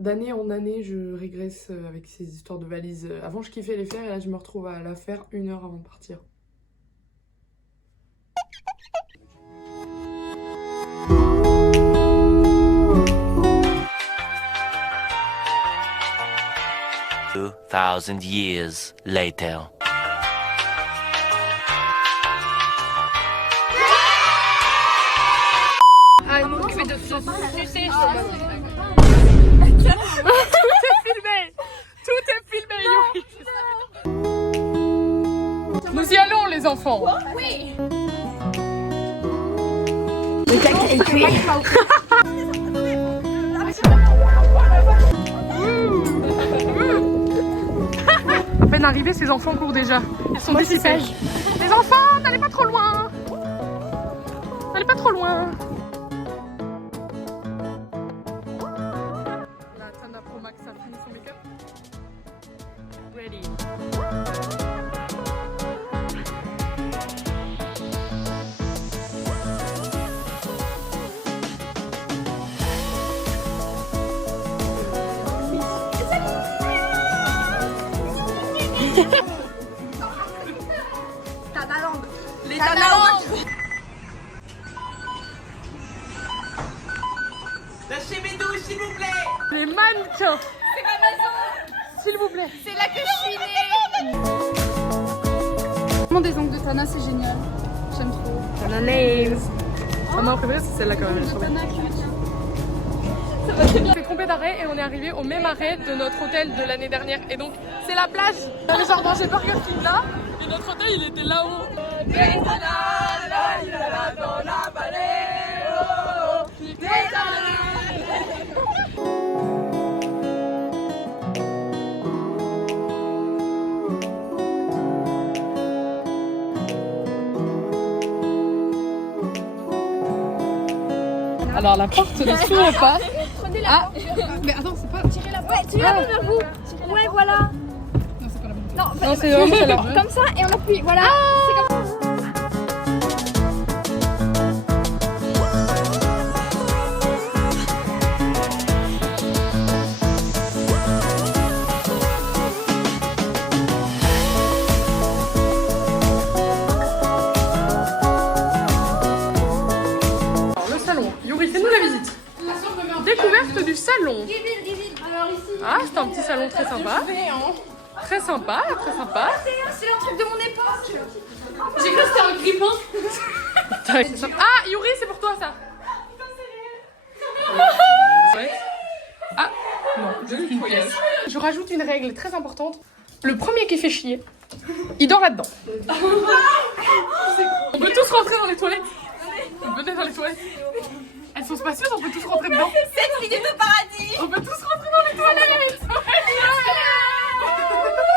d'année en année, je régresse avec ces histoires de valises. Avant, je kiffais les faire et là, je me retrouve à la faire 1 heure avant de partir. Thousand years later. Ah, non, tu fais de sucer, tout est filmé, Yuri. Nous y allons, les enfants. Oui. Le caca est cuit. À peine arrivés, ces enfants courent déjà. Ils sont dissipés. Les enfants, n'allez pas trop loin. N'allez pas trop loin. La Tana Pro Max a fini son make-up. Ready. Tanaland. Les Tanaland. Lâchez mes douches, s'il vous plaît. Les mannequins. C'est ma maison. S'il vous plaît. C'est là que je suis née. Vraiment des ongles de Tana, c'est génial. J'aime trop. Tana Nails. Ah, ma préférée, c'est celle-là quand même. Tana qui me tient. On s'est trompé d'arrêt et on est arrivé au même arrêt de notre hôtel de l'année dernière. Et donc, c'est la plage. On avait genre mangé Burger King là. Et notre hôtel, il était là-haut. Dans la vallée. Alors la porte ne s'ouvre pas. Prenez la Ah, mais attends, c'est pas. Tirez la porte. Tirez la porte vers vous. Ouais, voilà. Non, c'est pas la bonne. Non, Non, c'est vraiment celle-là. comme ça et on appuie. Voilà. C'est comme ça. Alors, le salon. Yuri, fais-nous la visite. Découverte du salon. Alors ici. Ah, c'est un petit salon très sympa. Très sympa, très sympa. C'est un truc de mon époque. J'ai cru que c'était un grippin. Ah, Yuri, c'est pour toi ça. Ouais. Ah, non, juste une pièce. Je rajoute une règle très importante. Le premier qui fait chier, il dort là-dedans. On peut tous rentrer dans les toilettes. Venez dans les toilettes. Elles sont spacieuses, on peut tous rentrer dedans. 7 minutes de paradis. On peut tous rentrer dans les toilettes.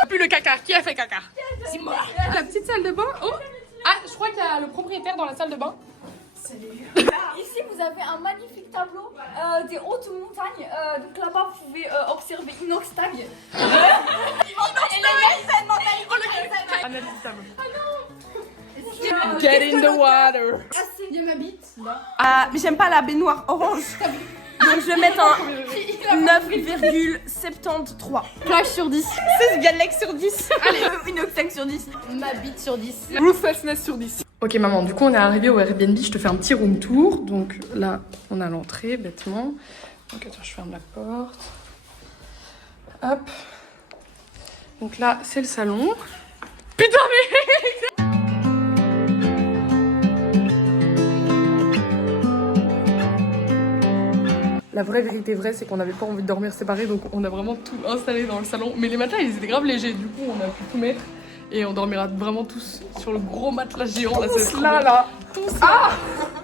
Plus le caca. Qui a fait caca? C'est moi. La petite salle de bain. Oh. Ah, je crois qu'il y a le propriétaire dans la salle de bain. Ici, vous avez un magnifique tableau des hautes montagnes. Donc là-bas, vous pouvez observer Inoxtag. Analyse du tableau. Get in the water. C'est bien ma bite. Ah, mais j'aime pas la baignoire orange. Donc je vais mettre un 9,73. Plage sur 10. C'est Galec sur 10. Allez, une octave sur 10. Ma bite sur 10. Ruthlessness sur 10. Ok maman, du coup on est arrivé au Airbnb, je te fais un petit room tour. Donc là, on a l'entrée bêtement. Donc attends, je ferme la porte. Hop. Donc là, c'est le salon. Putain mais... La vraie vérité vraie, c'est qu'on n'avait pas envie de dormir séparés, donc on a vraiment tout installé dans le salon. Mais les matelas, ils étaient grave légers, du coup on a pu tout mettre. Et on dormira vraiment tous sur le gros matelas géant. Là, c'est là. Tous là. Ah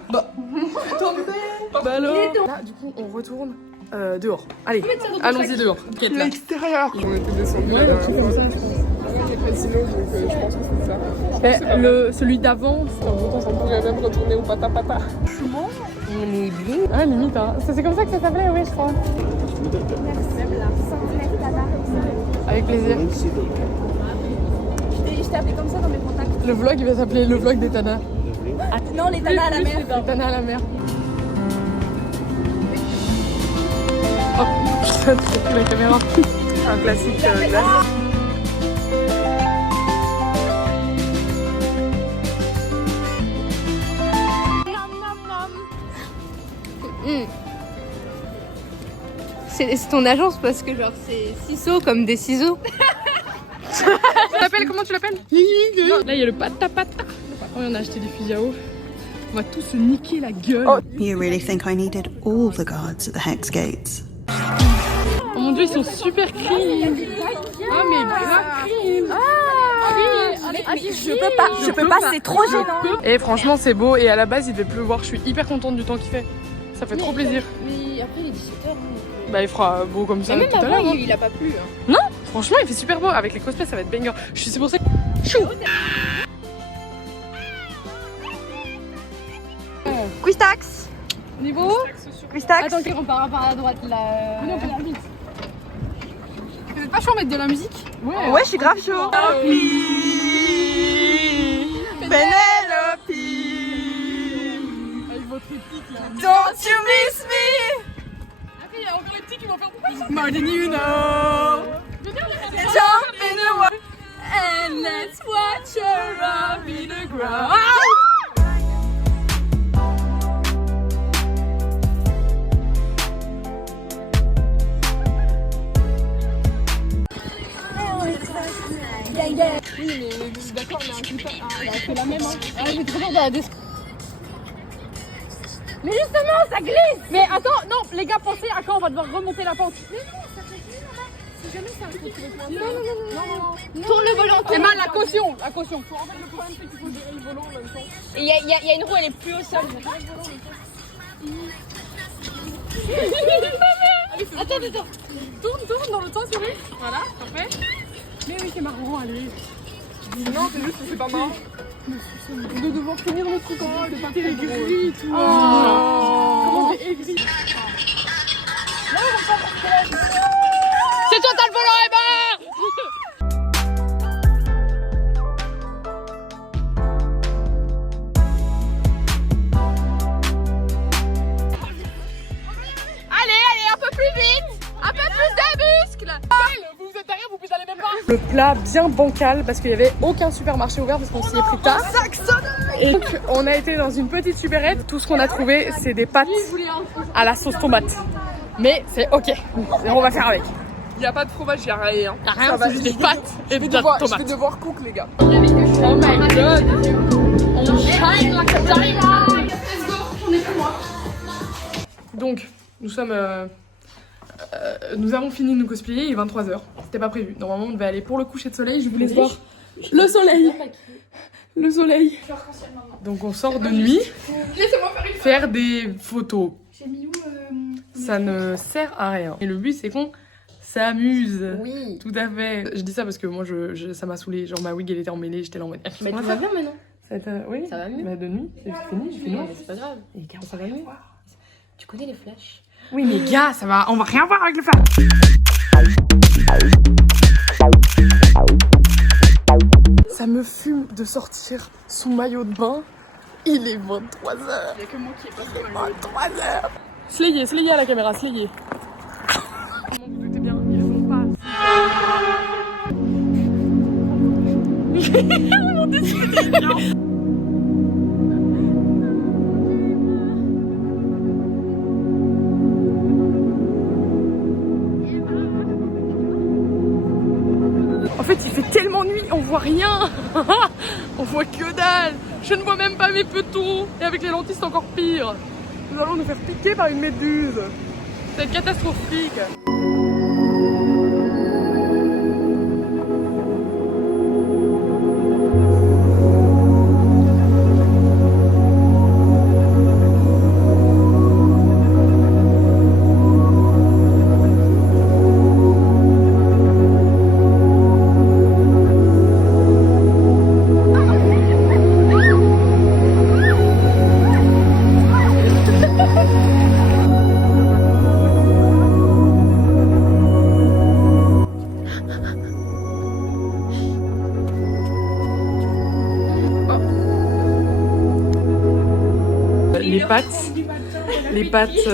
bah, bah alors. Là, du coup, on retourne dehors. Allez, allons-y dehors. L'extérieur. On était descendu là avec les casinos, donc je pense que c'est ça. Celui d'avant, c'était en montant, On pourrait même retourner au pata pata. on est bien. Ah, limite, hein. C'est comme ça que ça s'appelait, oui, je crois. Avec plaisir. Je t'ai appelé comme ça dans mes contacts. Le vlog, il va s'appeler le vlog des Tana. Non, les tanas à la mer. Les Tana à la mer. Oh. personne qui a pris la caméra. Un classique glace. C'est ton agence parce que genre c'est ciseaux comme des ciseaux. Tu l'appelles, comment tu l'appelles? Là il y a le pata pata. Oh, on a acheté des fusils à eau. On va tous se niquer la gueule. Oh, You really think I needed all the guards at the Hex Gates? oh mon dieu, ils sont super clean. Ah mais grave clean. Je peux pas, c'est trop gênant. Et franchement c'est beau et à la base il devait pleuvoir. Je suis hyper contente du temps qu'il fait. Ça fait trop plaisir. Mais après il est 17h. Bah il fera beau comme ça Et même tout à l'heure. avant hein. il a pas plu. Hein. Non, franchement il fait super beau. Avec les cosplays ça va être banger. C'est pour ça que... Chou. Quistax. Niveau Quistax. Attends, on part par la droite là. Non, pas vite. Tu veux pas chaud mettre de la musique? Ouais, je suis grave chaud. Penelope. Avec votre réplique là. Don't you miss me? Après il y a encore les petits qui vont faire pourquoi ça? More than you know. Jump in the water and let's watch her up in the ground. D'accord, mais un coup c'est la même. Hein. Ah, j'ai trop peur de la description. Mais justement, ça glisse. Mais attends, non, les gars, pensez à quand on va devoir remonter la pente. Si jamais ça arrive, non. Tourne le volant. Eh ben la caution. Et il y a une roue, elle est plus au sol. Attends. Tourne dans le sens chérie. Voilà, parfait. Mais oui, c'est marrant, allez. Non, c'est juste que c'est pas marrant. De devoir tenir le truc en haut, de pas aigri et tout. Comment t'es aigri? C'est toi, t'as le volant, Emma! Allez, un peu plus vite. Un peu plus de muscles. Vous êtes derrière, vous allez même pas. Le plat bien bancal parce qu'il y avait aucun supermarché ouvert parce qu'on s'y est pris tard. Et donc, on a été dans une petite supérette. Tout ce qu'on a trouvé, c'est des pâtes à la sauce tomate. Mais c'est ok. On va faire avec. Il y a pas de fromage, il y a rien. Y'a rien, c'est juste des pâtes et de la Je vais tomate. devoir cook, les gars. Oh my god. On shine like a diamond. Donc, nous avons fini de nous cosplayer, il est 23h. C'était pas prévu. Normalement, on devait aller pour le coucher de soleil. Je vous laisse voir le soleil. Le soleil. Donc, on sort de nuit. Faire des photos. Ça ne sert à rien. Et le but, c'est qu'on s'amuse. Oui. Tout à fait. Je dis ça parce que moi, ça m'a saoulée. Genre, ma wig, elle était emmêlée. J'étais là en mode. Mais tout va bien maintenant. Oui, Ça va mieux. Bah, de nuit, c'est fini. Je finis. C'est pas grave. Et car ça va mieux. Tu connais les flashs? Oui, mais gars, ça va. On va rien voir avec le flash. Ça me fume de sortir sous maillot de bain. Il est 23h. Il n'y a que moi qui ai pas 23h. Slayez à la caméra, slayez. Comment vous doutez bien, ils font pas. Mon Dieu, c'était bien. En fait, il fait tellement nuit, on voit rien. On voit que dalle. Je ne vois même pas mes petons. Et avec les lentilles, c'est encore pire. Nous allons nous faire piquer par une méduse. C'est catastrophique. Les pâtes les pâtes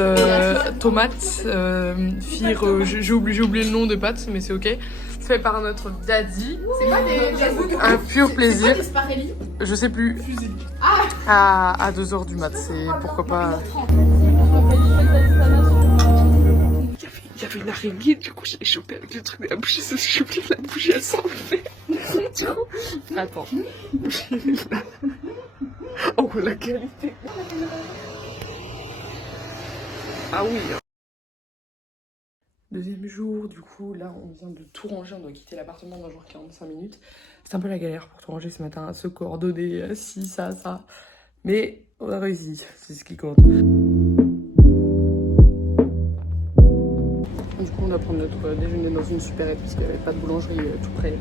tomates, j'ai oublié le nom des pâtes, mais c'est ok. Fait par notre daddy. C'est pas des Un pur plaisir. des sparelli. Je sais plus. À 2h du mat, c'est pourquoi pas. Il y avait une araignée, du coup je l'ai chopée avec le truc de la bougie, sauf que j'ai oublié de la bougie, elle s'enlevait. Du coup, attends. Oh la qualité. Ah oui. Deuxième jour, du coup, là on vient de tout ranger, on doit quitter l'appartement dans genre 45 minutes. C'est un peu la galère pour tout ranger ce matin, se coordonner, ci, ça. Mais on a réussi, c'est ce qui compte. Du coup, on va prendre notre déjeuner dans une supérette parce qu'il n'y avait pas de boulangerie tout près.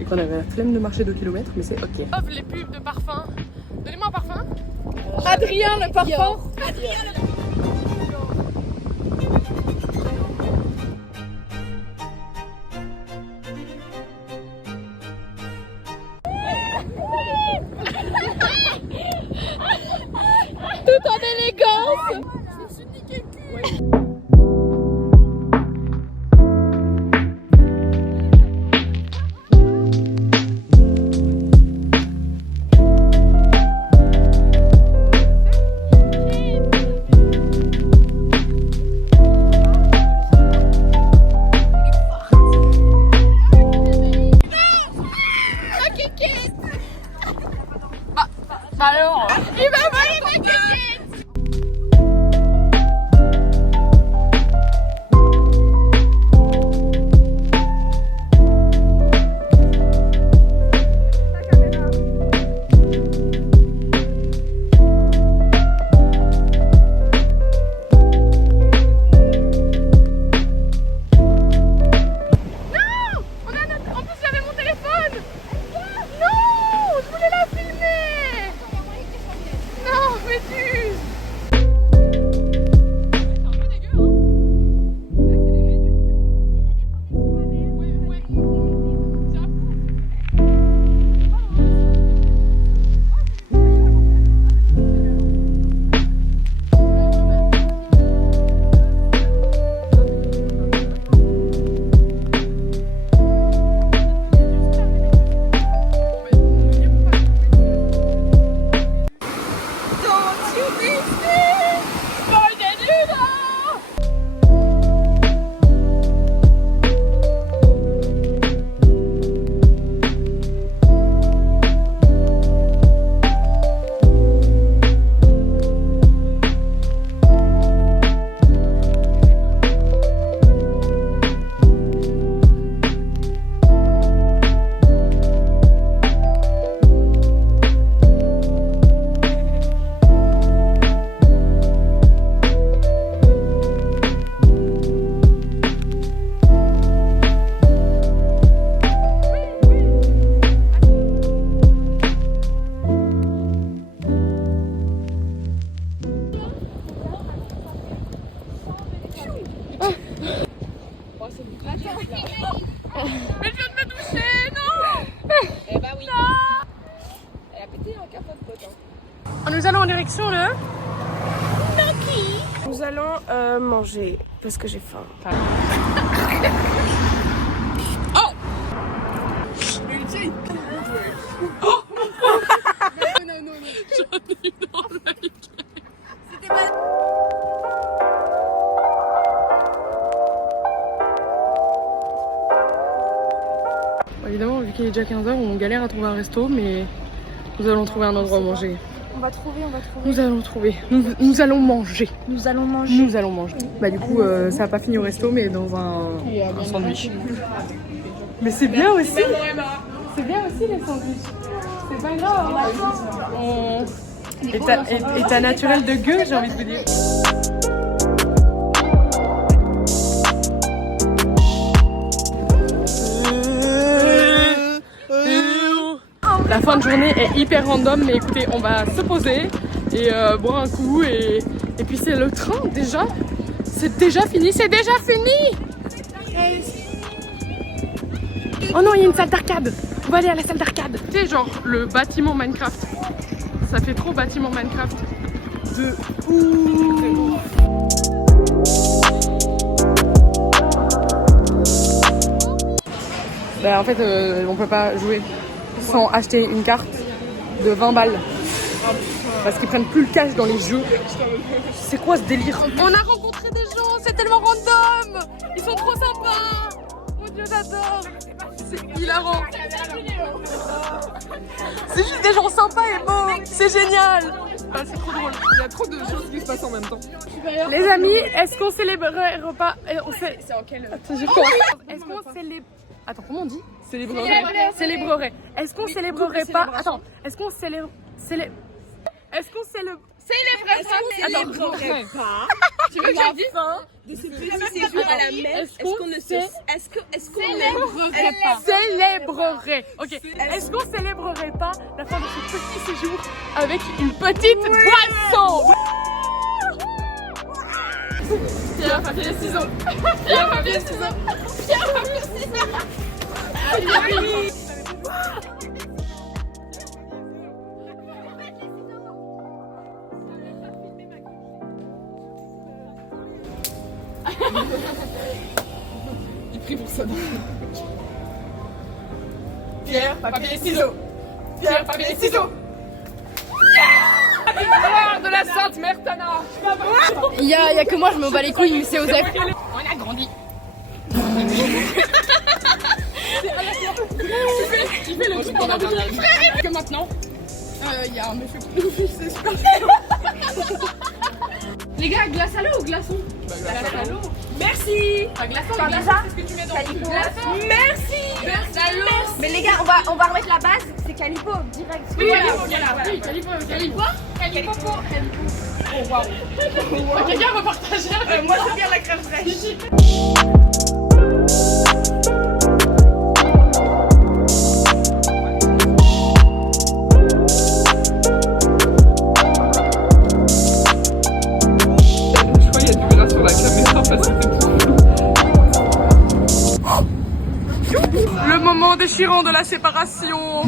Et qu'on avait la flemme de marcher 2 km, mais c'est ok. Hop, les pubs de parfum. Donnez-moi un parfum. Adrien le parfum. Tout en élégance. Je me suis niqué le cul. Alors, Il va voler ma casquette. Mais je viens de me doucher, non. Eh bah oui. Elle a pété un capote pote. Nous allons en direction le... Nous allons manger parce que j'ai faim. Oh. J'en ai eu dans l'œil. C'était pas... Évidemment, vu qu'il est déjà 15h, on galère à trouver un resto, mais nous allons trouver un endroit à manger. On va trouver. Nous allons trouver. Nous allons manger. Nous allons manger. Nous allons manger. Bah du coup, ça n'a pas fini au resto, mais dans un sandwich. Mais c'est bien aussi. C'est bien aussi les sandwichs. C'est pas grave. État naturel de gueule, j'ai envie de vous dire. La fin de journée est hyper random, mais écoutez, on va se poser et boire un coup et puis c'est le train déjà. C'est déjà fini, c'est déjà fini. Oh non, il y a une salle d'arcade. On va aller à la salle d'arcade. Tu sais, genre le bâtiment Minecraft. Ça fait trop bâtiment Minecraft. Bah en fait on peut pas jouer sans acheter une carte de 20 balles. Parce qu'ils prennent plus le cash dans les jeux. C'est quoi ce délire? On a rencontré des gens, c'est tellement random. Ils sont trop sympas. Mon dieu, j'adore. C'est hilarant. C'est juste des gens sympas et beaux. C'est génial. Ah, c'est trop drôle. Il y a trop de choses qui se passent en même temps. Les amis, est-ce qu'on célébrerait repas? C'est en quel... Est-ce qu'on célèbre... Attends, comment on dit? Célébrerait. Célébrerait. Est-ce qu'on célébrerait pas... Attends, est-ce qu'on célèbre... Est-ce qu'on célèbre... Célébrerait pas. Tu veux que je dise De ce petit séjour à la messe. Est-ce qu'on célébrerait pas? Célébrerait. Ok. Est-ce qu'on célébrerait pas la fin de ce petit séjour avec une petite boisson? Pierre, papier, ciseaux. Pierre, papier, ciseaux. Pierre, papier, ciseaux. Il prie pour ça. Pierre, papier, ciseaux. Pierre, papier, ciseaux. De la Sainte Mère Tana. Il y a que moi, je me bats les couilles, mais c'est Osef. On a grandi. Il fait le truc qu'on a grandi. Que maintenant, il y a un monsieur qui nous fiche, c'est super. Les gars, glace à l'eau ou glaçon? Glace à l'eau. Merci. Glaçon, c'est ce que tu mets dans Calipo. Merci. Glace à l'eau. Mais les gars, on va remettre la base. C'est Calipo direct. Oui, Calipo. Oh waouh. Quelqu'un va partager. Moi, j'aime bien la crème fraîche. Le moment déchirant de la séparation.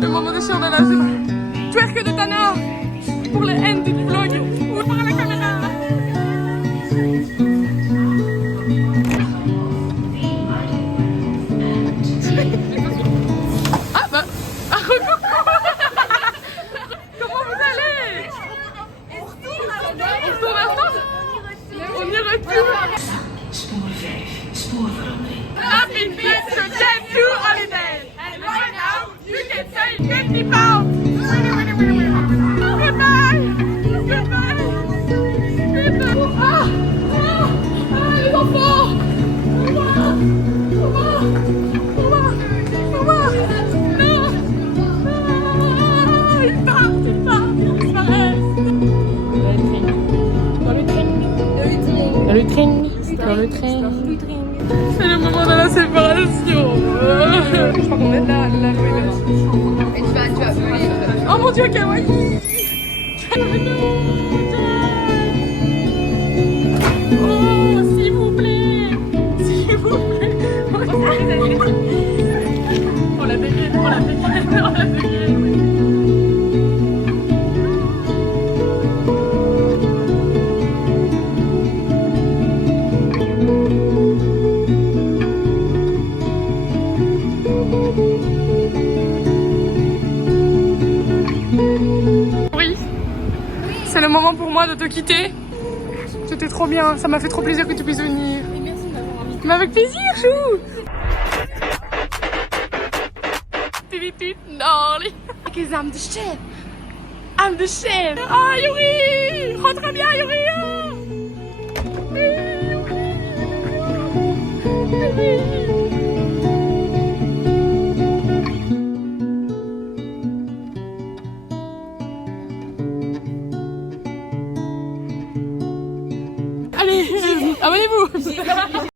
Le moment déchirant de la séparation. Twerk de Tana. Pour les end du vlog. Ou par la caméra. Ah bah. Ah, coucou. Comment vous allez? On retourne à Stade. On y retourne. Happy feet to get to holiday. And right now, you can say 50 pounds. Goodbye. Goodbye. Goodbye. Les enfants. Thomas. Non. Ils partent. Ils disparaissent. Dans le train. C'est le moment de la séparation. Je crois qu'on est là, Noël. Et tu vas Oh mon dieu, kawaii. Oh, s'il vous plaît. S'il vous plaît. On la dégaine. C'est le moment pour moi de te quitter. C'était trop bien, ça m'a fait trop plaisir que tu puisses venir. Merci de m'avoir invité. Mais avec plaisir, chou. Darling. Because I'm the chef. I'm the chef. Ah, Yuri. Rentre bien, Yuri.